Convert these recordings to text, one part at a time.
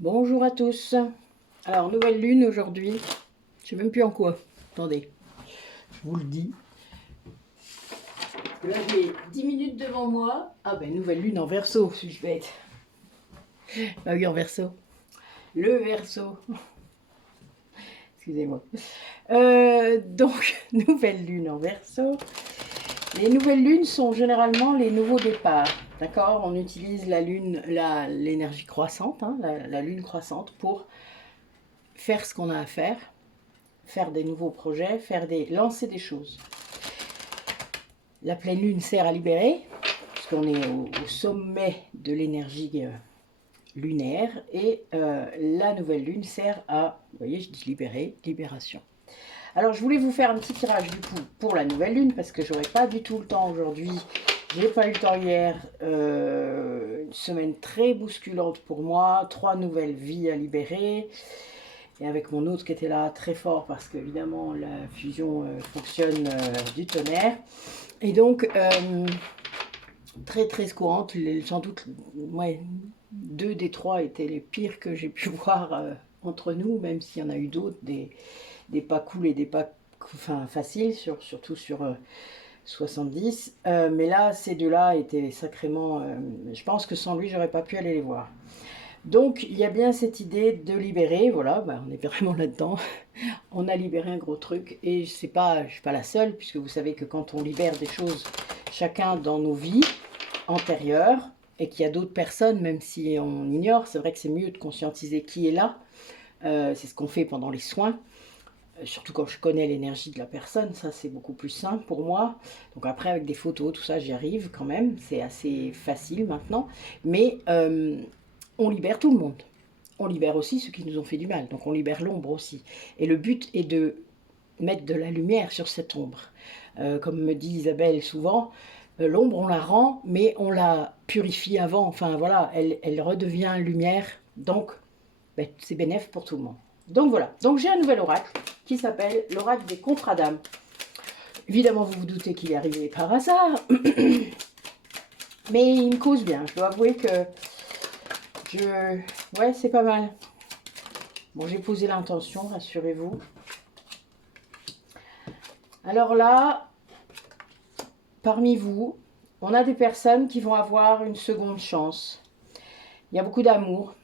Bonjour à tous. Alors, nouvelle lune aujourd'hui. Je sais même plus en quoi. Attendez, je vous le dis. Là, j'ai 10 minutes devant moi. Ah ben, nouvelle lune en Verseau, suis-je bête. Ah oui, en Verseau. Le Verseau. Excusez-moi. Donc, nouvelle lune en Verseau. Les nouvelles lunes sont généralement les nouveaux départs. D'accord. On utilise la lune, l'énergie croissante, hein, la lune croissante, pour faire ce qu'on a à faire des nouveaux projets, lancer des choses. La pleine lune sert à libérer, puisqu'on est au sommet de l'énergie lunaire, et la nouvelle lune sert à, vous voyez, je dis libérer, libération. Alors je voulais vous faire un petit tirage du coup pour la nouvelle lune, parce que j'aurais pas du tout le temps aujourd'hui. J'ai pas eu le temps hier, une semaine très bousculante pour moi, 3 nouvelles vies à libérer. Et avec mon autre qui était là très fort parce qu'évidemment la fusion fonctionne du tonnerre. Et donc très très courante, sans doute ouais, 2 des 3 étaient les pires que j'ai pu voir entre nous, même s'il y en a eu d'autres, des pas cool et des pas faciles, surtout sur 70. Mais là, ces deux-là étaient sacrément... je pense que sans lui, j'aurais pas pu aller les voir. Donc, il y a bien cette idée de libérer, voilà, on est vraiment là-dedans. On a libéré un gros truc et je ne suis pas la seule, puisque vous savez que quand on libère des choses, chacun dans nos vies antérieures, et qu'il y a d'autres personnes, même si on ignore, c'est vrai que c'est mieux de conscientiser qui est là. C'est ce qu'on fait pendant les soins, surtout quand je connais l'énergie de la personne, ça c'est beaucoup plus simple pour moi. Donc après avec des photos, tout ça, j'y arrive quand même, c'est assez facile maintenant. Mais on libère tout le monde. On libère aussi ceux qui nous ont fait du mal, donc on libère l'ombre aussi. Et le but est de mettre de la lumière sur cette ombre. Comme me dit Isabelle souvent, l'ombre on la rend, mais on la purifie avant. Enfin voilà, elle redevient lumière, donc ben, c'est bénéf pour tout le monde. Donc voilà, donc j'ai un nouvel oracle qui s'appelle l'oracle des contrats d'âme. Évidemment, vous vous doutez qu'il est arrivé par hasard, mais il me cause bien. Je dois avouer que ouais, c'est pas mal. Bon, j'ai posé l'intention, rassurez-vous. Alors là, parmi vous, on a des personnes qui vont avoir une seconde chance. Il y a beaucoup d'amour.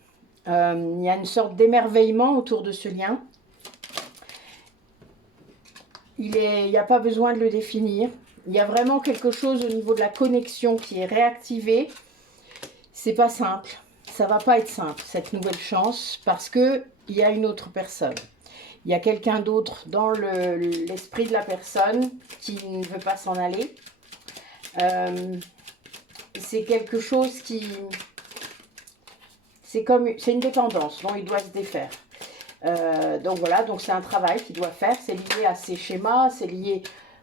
Il y a une sorte d'émerveillement autour de ce lien. Il n'y a pas besoin de le définir. Il y a vraiment quelque chose au niveau de la connexion qui est réactivé. C'est pas simple. Ça va pas être simple, cette nouvelle chance, parce qu'il y a une autre personne. Il y a quelqu'un d'autre dans l'esprit de la personne qui ne veut pas s'en aller. C'est quelque chose qui... C'est une dépendance dont il doit se défaire. Donc voilà, donc c'est un travail qu'il doit faire. C'est lié à ses schémas, c'est lié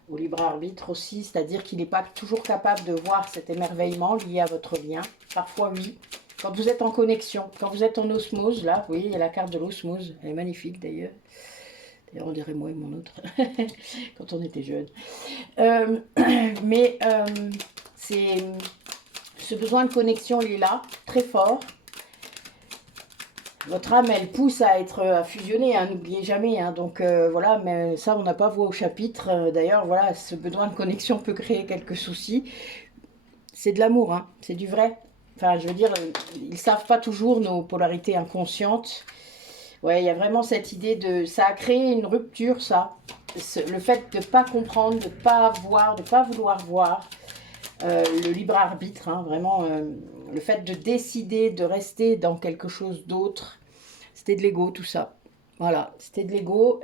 au libre arbitre aussi, c'est-à-dire qu'il n'est pas toujours capable de voir cet émerveillement lié à votre lien. Parfois oui. Quand vous êtes en connexion, quand vous êtes en osmose, là, vous voyez, il y a la carte de l'osmose. Elle est magnifique d'ailleurs. D'ailleurs, on dirait moi et mon autre, quand on était jeunes. Mais c'est ce besoin de connexion, il est là, très fort. Votre âme, elle pousse à fusionner, hein, n'oubliez jamais. Hein, donc voilà, mais ça, on n'a pas voix au chapitre. D'ailleurs, voilà, ce besoin de connexion peut créer quelques soucis. C'est de l'amour, hein, c'est du vrai. Enfin, je veux dire, ils savent pas toujours nos polarités inconscientes. Ouais, il y a vraiment cette idée de... Ça a créé une rupture, ça. Le fait de ne pas comprendre, de ne pas voir, de ne pas vouloir voir. Le libre arbitre, hein, vraiment, le fait de décider de rester dans quelque chose d'autre, c'était de l'ego tout ça. Voilà, c'était de l'ego.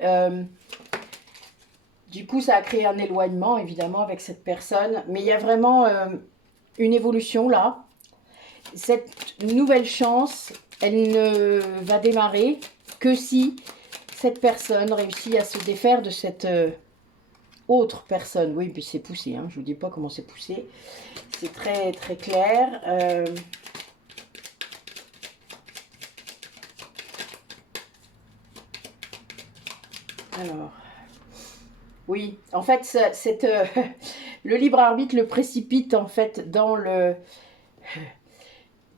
Du coup, ça a créé un éloignement, évidemment, avec cette personne. Mais il y a vraiment une évolution là. Cette nouvelle chance, elle ne va démarrer que si cette personne réussit à se défaire de cette autre personne. Oui, puis c'est poussé, hein, je ne vous dis pas comment c'est poussé. C'est très très clair. Alors, oui, en fait, le libre arbitre le précipite en fait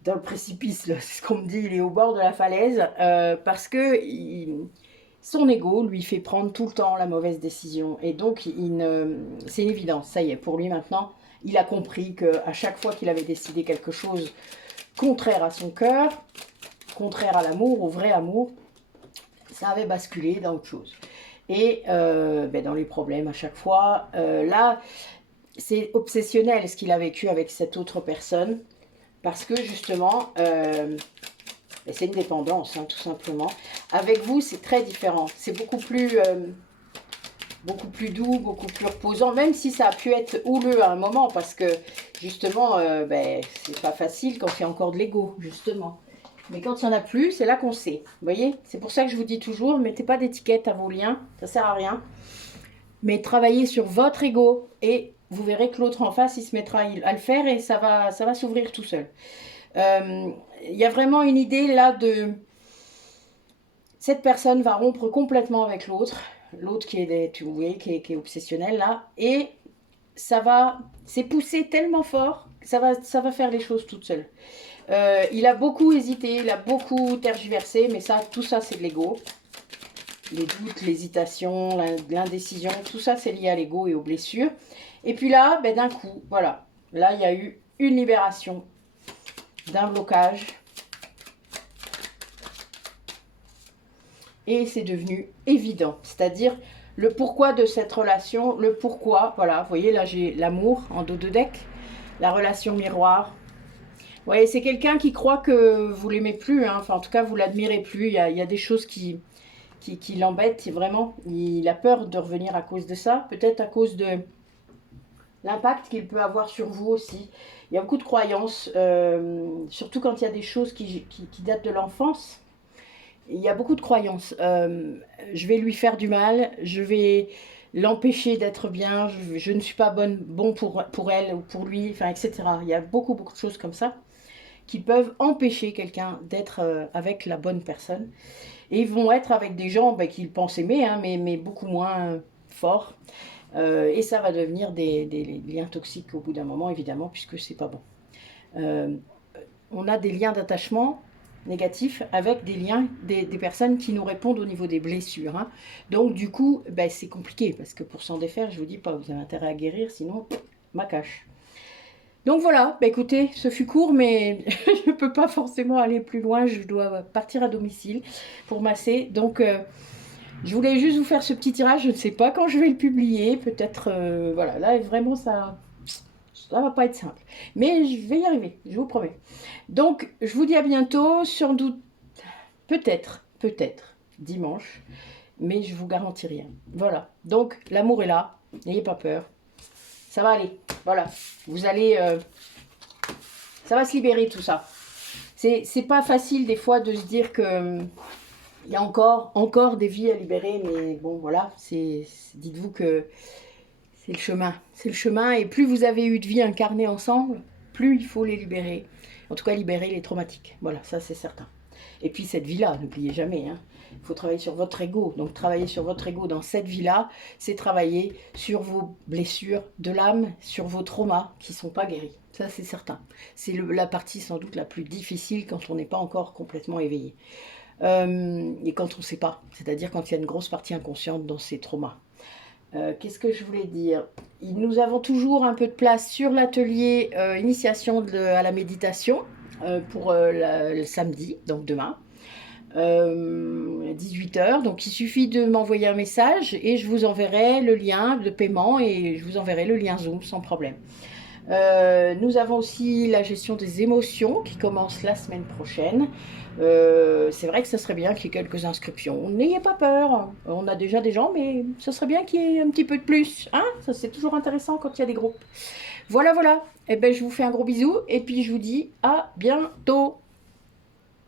dans le précipice, c'est ce qu'on me dit, il est au bord de la falaise, parce que son ego lui fait prendre tout le temps la mauvaise décision. Et donc, c'est une évidence, ça y est, pour lui maintenant, il a compris qu'à chaque fois qu'il avait décidé quelque chose contraire à son cœur, contraire à l'amour, au vrai amour, ça avait basculé dans autre chose. Et dans les problèmes à chaque fois. Là, c'est obsessionnel ce qu'il a vécu avec cette autre personne. Parce que justement, c'est une dépendance, hein, tout simplement. Avec vous, c'est très différent. C'est beaucoup plus doux, beaucoup plus reposant. Même si ça a pu être houleux à un moment. Parce que justement, c'est pas facile quand il y a encore de l'ego, justement. Mais quand il n'y en a plus, c'est là qu'on sait. Vous voyez? C'est pour ça que je vous dis toujours, mettez pas d'étiquette à vos liens. Ça sert à rien. Mais travaillez sur votre ego et vous verrez que l'autre en face, il se mettra à le faire et ça va s'ouvrir tout seul. Il y a vraiment une idée là de... Cette personne va rompre complètement avec l'autre. L'autre qui est, vous voyez, qui est obsessionnel là. Et c'est poussé tellement fort que ça va faire les choses toute seule. Il a beaucoup hésité, il a beaucoup tergiversé, mais ça, tout ça, c'est de l'ego. Les doutes, l'hésitation, l'indécision, tout ça, c'est lié à l'ego et aux blessures. Et puis là, d'un coup, voilà. Là, il y a eu une libération d'un blocage. Et c'est devenu évident. C'est-à-dire le pourquoi de cette relation, le pourquoi. Voilà, vous voyez, là, j'ai l'amour en dos de deck, la relation miroir. Vous voyez, c'est quelqu'un qui croit que vous l'aimez plus, hein. Enfin, en tout cas, vous l'admirez plus. Il y a des choses qui l'embêtent, vraiment. Il a peur de revenir à cause de ça. Peut-être à cause de l'impact qu'il peut avoir sur vous aussi. Il y a beaucoup de croyances, surtout quand il y a des choses qui datent de l'enfance. Il y a beaucoup de croyances. Je vais lui faire du mal, je vais l'empêcher d'être bien, je ne suis pas bon pour elle ou pour lui, enfin, etc. Il y a beaucoup de choses comme ça qui peuvent empêcher quelqu'un d'être avec la bonne personne. Et ils vont être avec des gens qu'ils pensent aimer, hein, mais beaucoup moins forts. Et ça va devenir des liens toxiques au bout d'un moment, évidemment, puisque c'est pas bon. On a des liens d'attachement négatifs avec des personnes qui nous répondent au niveau des blessures. Hein. Donc du coup, c'est compliqué, parce que pour s'en défaire, je vous dis pas, vous avez intérêt à guérir, sinon, ma cache. Donc voilà, écoutez, ce fut court, mais je ne peux pas forcément aller plus loin. Je dois partir à domicile pour masser. Donc, je voulais juste vous faire ce petit tirage. Je ne sais pas quand je vais le publier. Peut-être, voilà, là, vraiment, ça va pas être simple. Mais je vais y arriver, je vous promets. Donc, je vous dis à bientôt. Sans doute, peut-être, dimanche. Mais je vous garantis rien. Voilà, donc l'amour est là. N'ayez pas peur. Ça va aller, voilà. Vous allez... ça va se libérer tout ça. C'est pas facile des fois de se dire que... il y a encore des vies à libérer, mais bon voilà, dites-vous que c'est le chemin. C'est le chemin et plus vous avez eu de vies incarnées ensemble, plus il faut les libérer. En tout cas, libérer les traumatiques. Voilà, ça c'est certain. Et puis cette vie-là, n'oubliez jamais, hein. Il faut travailler sur votre ego. Donc travailler sur votre ego dans cette vie-là, c'est travailler sur vos blessures de l'âme, sur vos traumas qui ne sont pas guéris. Ça, c'est certain. C'est la partie sans doute la plus difficile quand on n'est pas encore complètement éveillé. Et quand on ne sait pas. C'est-à-dire quand il y a une grosse partie inconsciente dans ces traumas. Qu'est-ce que je voulais dire? Nous avons toujours un peu de place sur l'atelier initiation à la méditation pour le samedi, donc demain. 18h, donc il suffit de m'envoyer un message et je vous enverrai le lien de paiement et je vous enverrai le lien Zoom sans problème. Nous avons aussi la gestion des émotions qui commence la semaine prochaine. C'est vrai que ça serait bien qu'il y ait quelques inscriptions. N'ayez pas peur, on a déjà des gens, mais ça serait bien qu'il y ait un petit peu de plus. Hein, ça c'est toujours intéressant quand il y a des groupes. Voilà. Et je vous fais un gros bisou et puis je vous dis à bientôt.